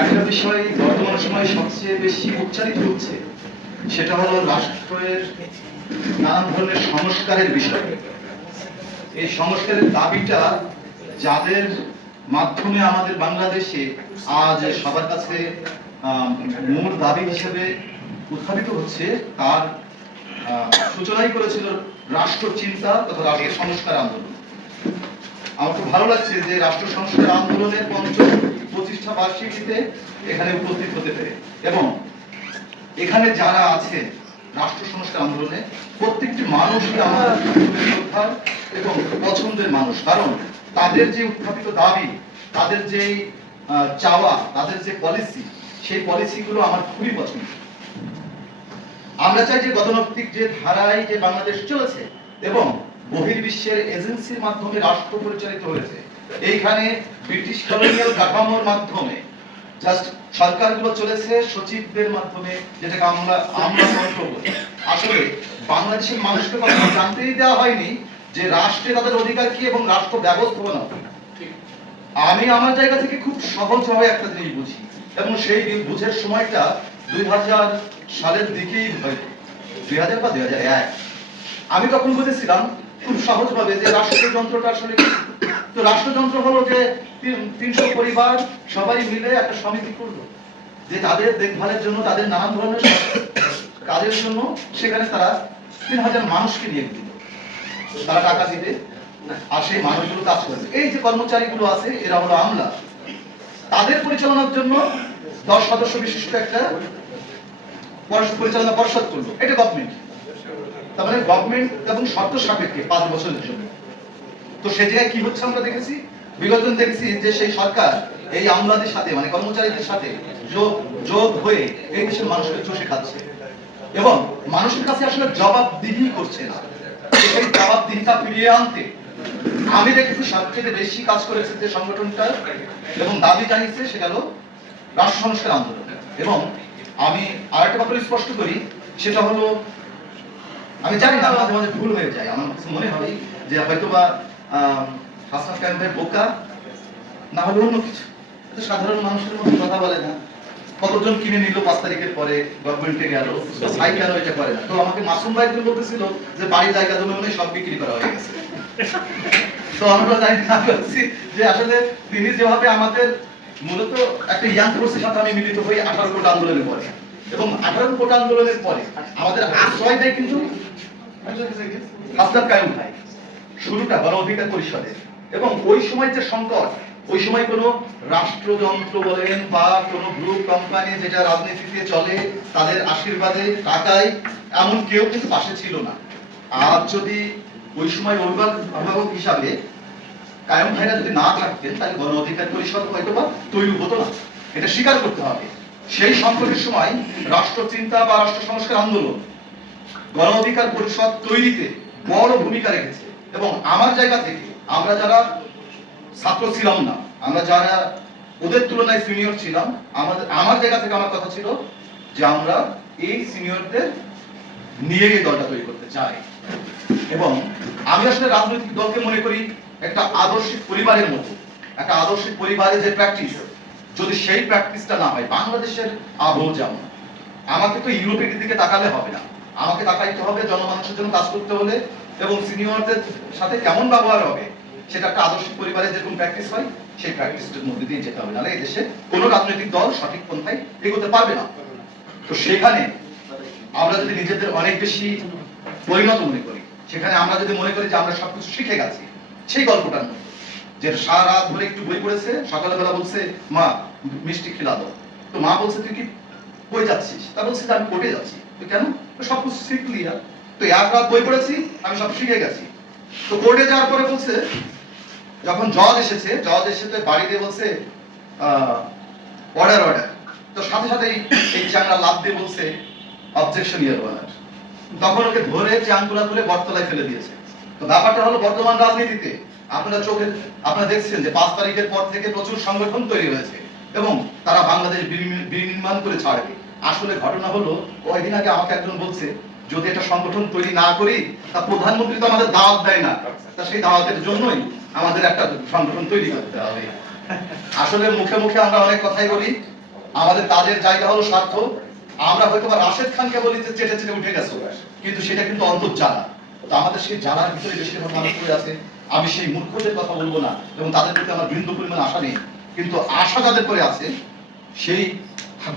একটা বিষয় বর্তমান সময়ে সবচেয়ে বেশি উচ্চারিত হচ্ছে, সেটা হলো রাষ্ট্রের নানান ধরনের সংস্কারের বিষয়। এই সংস্কারের দাবিটা যাদের মাধ্যমে আমাদের বাংলাদেশে আজ সবার কাছে মূল দাবি হিসেবে উত্থাপিত হচ্ছে, তার সূচনাই করেছিল রাষ্ট্র চিন্তা তথা রাষ্ট্র সংস্কার আন্দোলন। আমার খুব ভালো লাগছে যে রাষ্ট্র সংস্কার আন্দোলনের পঞ্চম প্রতিষ্ঠা বার্ষিকীতে এখানে উপস্থিত হতে পেরে, এবং এখানে যারা আছে রাষ্ট্র সংস্কার আন্দোলনে প্রত্যেকটি মানুষই আমার শ্রদ্ধার এবং পছন্দের মানুষ। কারণ তাদের যে উত্থাপিত দাবি, তাদের যে চাওয়া, তাদের যে পলিসি, সেই পলিসিগুলো আমার খুবই পছন্দ। আমরা চাই যে গতানুগতিক যে ধারায় যে বাংলাদেশ চলেছে এবং বহির্বিশ্বের এজেন্সির মাধ্যমে রাষ্ট্র পরিচালিত হয়েছে, এইখানে ব্রিটিশ কলোনিয়াল কাঠামোর মাধ্যমে জাস্ট সরকারগুলো চলেছে সচিবদের মাধ্যমে, যেটাকে আমরা আমলাতন্ত্র বলি। আসলে বাংলাদেশের মানুষকে কখনো জানতেই দেওয়া হয়নি যে রাষ্ট্রে তাদের অধিকার কি এবং রাষ্ট্র ব্যবস্থাপনা কি। আমি আমার জায়গা থেকে খুব সহজভাবে একটা জিনিস বুঝি, এবং সেই বুঝের সময়টা 2000 সালের দিকেই হয়তো 2000 বা 2001। আমি তখন বুঝেছিলাম খুব সহজভাবে যে রাষ্ট্রযন্ত্রটা আসলে কি। তো রাষ্ট্রযন্ত্র হলো যে 300 পরিবার সবাই মিলে একটা সমিতি করলো, যে তাদের দেখভালের জন্য, তাদের নানান ধরনের কাজের জন্য সেখানে তারা 3000 মানুষকে নিয়ে দিল। তারা টাকা দিবে আর সেই মানুষগুলো কাজ করবে। এই যে কর্মচারীগুলো আছে এরা হলো আমলা, তাদের পরিচালনার জন্য 10 সদস্য বিশিষ্ট একটা পরিচালনা পরিষদ করলো। এটা গভর্নমেন্ট, তার মানে গভর্নমেন্ট এবং শর্ত সাপেক্ষে 5 বছরের জন্য। তো সে জায়গায় কি হচ্ছে আমরা দেখেছি, বিগত দিন দেখেছি যে সেই সরকার এই আমলাদের সাথে, মানে কর্মচারীদের সাথে যোগ হয়ে এই দেশের মানুষকে চষে খাচ্ছে এবং মানুষের কাছে আসলে জবাবদিহি করছে না। সেই জবাবদিহিটা ফিরিয়ে আনতে আমি দেখেছি সবচেয়ে বেশি কাজ করেছে যে সংগঠনটা এবং দাবি জানিয়েছে, সেটা হলো রাষ্ট্র সংস্কার আন্দোলন। এবং আমি আরেকটা ব্যাপারে স্পষ্ট করি, সেটা হলো, আমি জানি না মাঝে মাঝে ভুল হয়ে যায়, আমার কাছে মনে হয় যে হয়তোবা হাসনাত কায়েম ভাই বোকা, না হলে অন্য কিছু। সাধারণ মানুষের মতো কথা বলে না। কতজন কিনে নিল 5 তারিখের পরে, গভর্নমেন্টে গেল, ভাই কেন এটা করে না? তো আমাকে মাসুম ভাই বলতেছিল যে বাড়ি জায়গা জমি মনে সব বিক্রি করা হয়ে গেছে। তো আমরা জানি না যে আসলে তিনি যেভাবে আমাদের মূলত একটা ইয়াং ফোর্সের সাথে আমি মিলিত হই 18 কোটা আন্দোলনের পরে, এবং 18 কোটা আন্দোলনের পরে আমাদের আশ্রয় দেয় কিন্তু হাসনাত কায়েম ভাই, শুরুটা গণ অধিকার পরিষদে। এবং ওই সময় যে সংকট, ওই সময় কোনো রাষ্ট্রযন্ত্র বলেন বা কোনো গ্রুপ কোম্পানি যেটা রাজনীতিতে চলে, তাদের আশীর্বাদে টাকায় এমন কেউ কিন্তু পাশে ছিল না। আর যদি ওই সময় অভিভাবক হিসাবে কায়েম ভাইরা যদি না থাকতেন, তাহলে গণ অধিকার পরিষদ হয়তো বা তৈরি হতো না, এটা স্বীকার করতে হবে। সেই সংকটের সময় রাষ্ট্র চিন্তা বা রাষ্ট্র সংস্কার আন্দোলন গণ অধিকার পরিষদ তৈরিতে বড় ভূমিকা রেখেছে। এবং আমার জায়গা থেকে, আমরা যারা ছাত্র ছিলাম না, আমরা যারা ওদের তুলনায় সিনিয়র ছিলাম, আমার জায়গা থেকে আমার কথা ছিল যে আমরা এই সিনিয়রদের নিয়ে এই দলটা তৈরি করতে চাই। এবং আমি আসলে রাজনৈতিক দলকে মনে করি একটা আদর্শিক পরিবারের মতো। একটা আদর্শিক পরিবারের যে প্র্যাকটিস, যদি সেই প্র্যাকটিসটা না হয়, বাংলাদেশের আবহ যেমন, আমাকে তো ইউরোপের দিকে তাকালে হবে না, আমাকে তাকাইতে হবে জনমানুষের জন্য কাজ করতে হলে, এবং সিনিয়রদের সাথে কেমন ব্যবহার হবে সেটা একটা আদর্শিক পরিবারে যেরকম প্র্যাকটিস হয়, সেই প্র্যাকটিসটার মধ্যে দিয়ে যেতে হবে, নাহলে এই দেশে কোনো রাজনৈতিক দল সঠিক পন্থায় এগোতে পারবে না। তো সেখানে আমরা যদি নিজেদের অনেক বেশি পরিণত মনে করি, সেখানে আমরা যদি মনে করি যে আমরা সবকিছু শিখে গেছি, সেই গল্পটার মধ্যে যে সারা রাত ধরে একটু বই পড়েছে, সকালবেলা বলছে মা মিষ্টি খেলা দাও, তো মা বলছে তুই কি কই যাচ্ছিস? তা বলছে আমি কোর্টে যাচ্ছি। তো কেন? সবকিছু শিখলি। তো 1 রাত বই পড়েছি, আমি সব শিখে গেছি। তো কোর্টে যাওয়ার পরে বলছে, যখন জজ এসেছে বাড়িতে বলছে অর্ডার অর্ডার, তো সাথে সাথে এই চ্যাংড়া লাভ দিয়ে বলছে অবজেকশন ইওর অনার। তখন ওকে ধরে চ্যাংগুলা তুলে বটতলায় ফেলে দিয়েছে। তো ব্যাপারটা হলো বর্তমান রাজনীতিতে আপনারা দেখছেন যে 5 তারিখের পর থেকে প্রচুর সংগঠন তৈরি হয়েছে এবং তারা বাংলাদেশ বিনির্মাণ করে ছাড়বে। আসলে ঘটনা হলো, কয়েকদিন আগে আমাকে একজন বলছে যদি একটা সংগঠন তৈরি না করি, তা প্রধানমন্ত্রী তো আমাদের দাওয়াত দেয় না, তা সেই দাওয়াতের জন্যই আমাদের একটা সংগঠন তৈরি করতে হবে। আসলে মুখে মুখে আমরা অনেক কথাই বলি, আমাদের তাদের জায়গা হলো স্বার্থ। আমরা হয়তো বা রাশেদ খানকে বলি যে চেটে চেটে উঠে গেছে, কিন্তু সেটা কিন্তু অন্তর্জালা। তো আমাদের সেই জানার ভিতরে বেশিরভাগ মানুষ পড়ে আছে। আমি সেই মূর্খদের কথা বলবো না, এবং তাদের প্রতি আমার বিন্দু পরিমাণ আশা নেই, কিন্তু আশা যাদের করে আছে সেই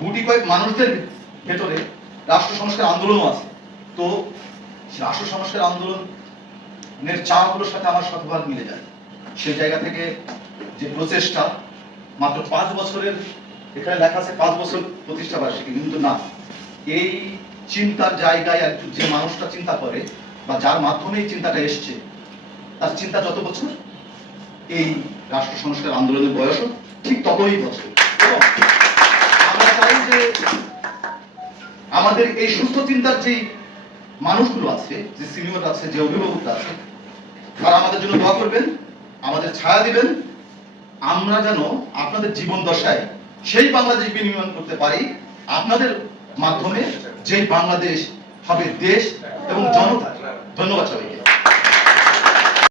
গুটি কয়েক মানুষদের ভেতরে রাষ্ট্র সংস্কার আন্দোলনও আছে। তো রাষ্ট্র সংস্কার আন্দোলনের চাপগুলোর সাথে আমার শতভাগ মিলে যায়। সেই জায়গা থেকে যে প্রচেষ্টা, মাত্র 5 বছরের, এখানে লেখা আছে 5 বছর প্রতিষ্ঠা বার্ষিকী, কিন্তু না, এই চিন্তার জায়গায় যে মানুষটা চিন্তা করে বা যার মাধ্যমে এই চিন্তাটা এসছে, তার চিন্তা যত বছর, এই রাষ্ট্র সংস্কার আন্দোলনের বয়সও ঠিক ততই বছর। এবং আমরা চাই যে আমাদের এই সুস্থ চিন্তার যে মানুষগুলো আছে, যে সিনিয়র আছে, যে অভিভাবকরা আছে, তারা আমাদের জন্য দোয়া করবেন, আমাদের ছায়া দিবেন, আমরা যেন আপনাদের জীবন দশায় সেই বাংলাদেশ বিনির্মাণ করতে পারি, আপনাদের মাধ্যমে যেই বাংলাদেশ হবে দেশ এবং জনতা। ধন্যবাদ সবাইকে।